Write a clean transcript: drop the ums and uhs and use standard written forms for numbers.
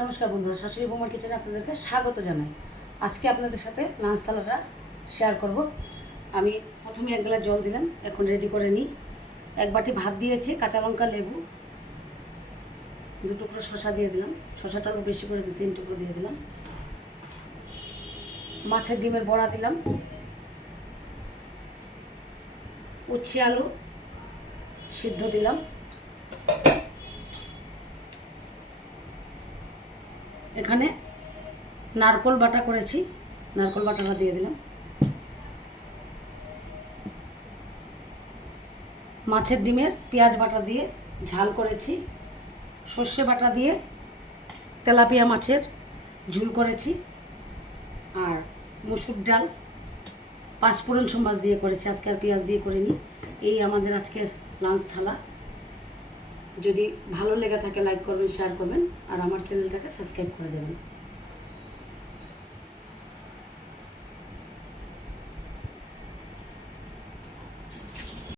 নমস্কার বন্ধুরা, শাশুড়ি বৌমার কিচেনে আপনাদেরকে স্বাগত জানাই। আজকে আপনাদের সাথে লাঞ্চ থালাটা শেয়ার করব। আমি প্রথমে এক গ্লাস জল দিলাম, এখন রেডি করে নিই। এক বাটি ভাত দিয়েছি, কাঁচা লঙ্কা, লেবু, দু টুকরো শসা দিয়ে দিলাম। শসাটা আরও বেশি করে 3 টুকরো দিয়ে দিলাম। মাছের ডিমের বড়া দিলাম, উচ্ছে আলু সিদ্ধ দিলাম, এখানে নারকোল বাটা করেছি, নারকোল বাটাটা দিয়ে দিলাম। মাছের ডিমের পেঁয়াজ বাটা দিয়ে ঝাল করেছি, সর্ষে বাটা দিয়ে তেলাপিয়া মাছের ঝুল করেছি, আর মসুর ডাল পাঁচফোড়ন মাছ দিয়ে করেছি, আজকে আর পেঁয়াজ দিয়ে করিনি। এই আমাদের আজকে লাঞ্চ থালা। যদি ভালো লেগে থাকে লাইক করবেন, শেয়ার করবেন, আর আমার চ্যানেলটাকে সাবস্ক্রাইব করে দেবেন।